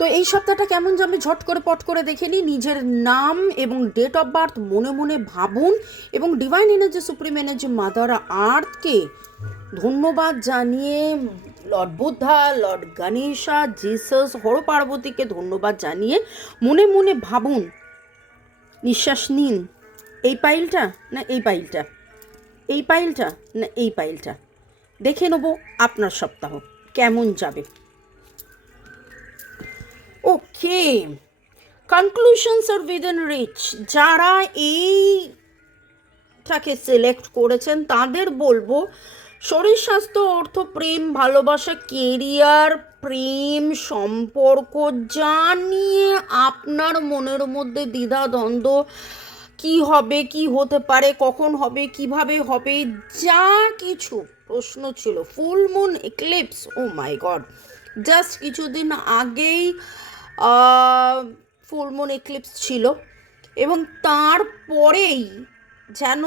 তো এই সপ্তাহটা কেমন যাবে ঝট করে পট করে দেখে নিই। নিজের নাম এবং ডেট অফ বার্থ মনে মনে ভাবুন এবং divine energy, supreme energy, mother আর্থকে ধন্যবাদ জানিয়ে, Lord Buddha, Lord Ganesha, Jesus, Har পার্বতীকে ধন্যবাদ জানিয়ে মনে মনে ভাবুন। নিঃশ্বাস নিন। এই পাইলটা না এই পাইলটা, এই পাইলটা না এই পাইলটা। দেখে নেব আপনার সপ্তাহ কেমন যাবে। ওকে, কনক্লুশনস আর উইদিন রিচ। যারা এইটাকে সিলেক্ট করেছেন তাদের বলবো, শরীর স্বাস্থ্য, অর্থ, প্রেম, ভালোবাসা, কেরিয়ার, প্রেম, সম্পর্ক, যা নিয়ে আপনার মনের মধ্যে দ্বিধা দ্বন্দ্ব, কি হবে, কি হতে পারে, কখন হবে, কিভাবে হবে, যা কিছু প্রশ্ন ছিল, ফুল মুন এক্লিপস, ও মাই গড, জাস্ট কিছুদিন আগেই ফুল মুন এক্লিপস ছিল এবং তারপরেই যেন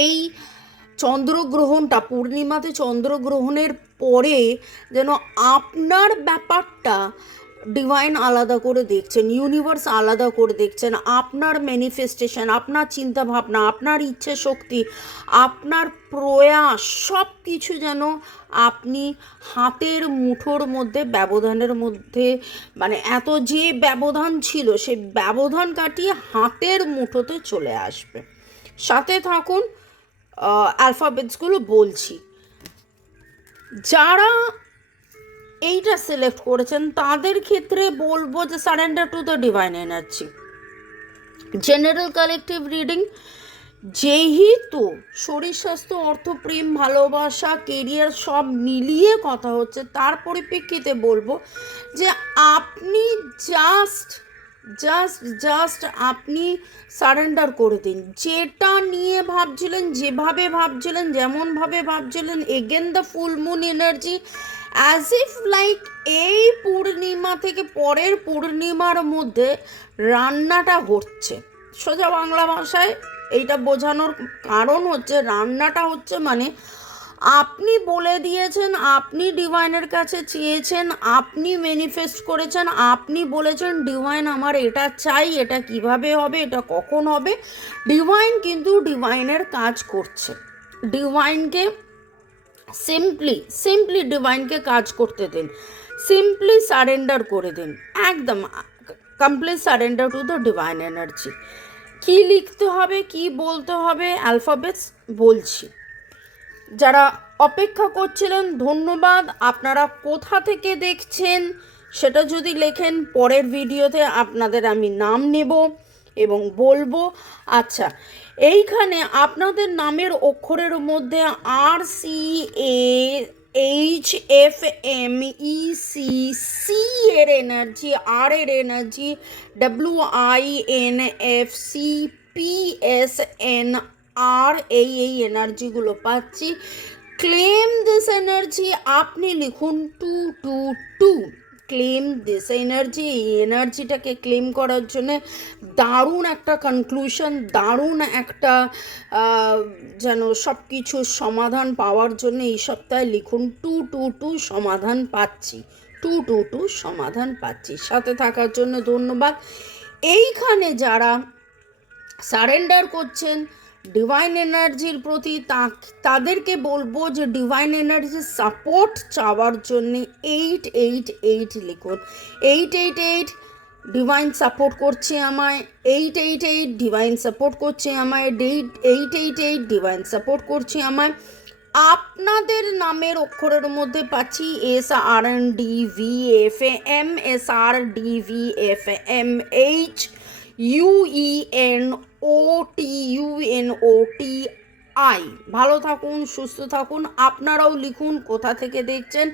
এই চন্দ্রগ্রহণটা, পূর্ণিমাতে চন্দ্রগ্রহণের পরে যেন আপনার ব্যাপারটা ডিভাইন আলাদা করে দেখছেন, ইউনিভার্স আলাদা করে দেখছেন। আপনার ম্যানিফেস্টেশন, আপনার চিন্তাভাবনা, আপনার ইচ্ছে শক্তি, আপনার প্রয়াস, সব কিছু যেন আপনি হাতের মুঠোর মধ্যে, ব্যবধানের মধ্যে, মানে এত যে ব্যবধান ছিল সেই ব্যবধান কাটিয়ে হাতের মুঠোতে চলে আসবে। সাথে থাকুন, অ্যালফাবেটসগুলো বলছি। যারা এইটা সিলেক্ট করেছেন তাদের ক্ষেত্রে বলবো যে surrender to the divine energy. General collective reading, যেহেতু শরীর স্বাস্থ্য, অর্থ, প্রেম, ভালোবাসা, কেরিয়ার সব মিলিয়ে কথা হচ্ছে, তার পরিপ্রেক্ষিতে বলবো যে আপনি জাস্ট জাস্ট জাস্ট আপনি সারেন্ডার করে দিন। যেটা নিয়ে ভাবছিলেন, যেভাবে ভাবছিলেন, যেমনভাবে ভাবছিলেন, again the full moon energy, as if like এই পূর্ণিমা থেকে পরের পূর্ণিমার মধ্যে রান্নাটা হচ্ছে। সোজা বাংলা ভাষায় এইটা বোঝানোর কারণ হচ্ছে, রান্নাটা হচ্ছে মানে আপনি বলে দিয়েছেন, আপনি ডিভাইনের কাছে চেয়েছেন, আপনি ম্যানিফেস্ট করেছেন, আপনি বলেছেন ডিভাইন আমার এটা চাই, এটা কিভাবে হবে, এটা কখন হবে। ডিভাইন কিন্তু ডিভাইনের কাজ করছে। ডিভাইনকে সিম্পলি ডিভাইনকে কাজ করতে দিন, সিম্পলি সারেন্ডার করে দিন, একদম complete surrender to the divine energy. কি লিখতে হবে, কি বলতে হবে, অ্যালফাবেটস বলছি। যারা অপেক্ষা করছিলেন ধন্যবাদ। আপনারা কোথা থেকে দেখছেন সেটা যদি লেখেন, পরের ভিডিওতে আপনাদের আমি নাম নেব এবং বলবো। আচ্ছা, এইখানে আপনাদের নামের অক্ষরের মধ্যে RCAHFMECC এর এনার্জি, আর এর এনার্জি, WINFCPSNR, এই এনার্জিগুলো পাচ্ছি। ক্লেম দিস এনার্জি, আপনি লিখুন 222। ক্লেম দিস এনার্জি, এই এনার্জিটাকে ক্লেম করার জন্য দারুণ একটা কনক্লুশন, দারুণ একটা যেন সব কিছুর সমাধান পাওয়ার জন্য এই সপ্তাহে লিখুন 222 সমাধান পাচ্ছি, 222 সমাধান পাচ্ছি। সাথে থাকার জন্য ধন্যবাদ। এইখানে যারা সারেন্ডার করছেন ডিভাইন এনার্জির প্রতি, তাদেরকে বলবো যে ডিভাইন এনার্জির সাপোর্ট চাওয়ার জন্যে 888 লিখুন। 888 ডিভাইন সাপোর্ট করছে আমায়, 888 ডিভাইন সাপোর্ট করছে আমায়, 888 ডিভাইন সাপোর্ট করছে আমায়। আপনাদের নামের অক্ষরের মধ্যে পাচ্ছি SRNDVFM, SRDVFMH, UENOTUNOTI। ভালো থাকুন, সুস্থ থাকুন। আপনারাও লিখুন কোথা থেকে দেখছেন।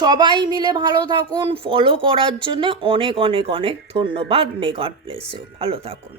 সবাই মিলে ভালো থাকুন। ফলো করার জন্য অনেক অনেক অনেক ধন্যবাদ। May God bless you. ভালো থাকুন।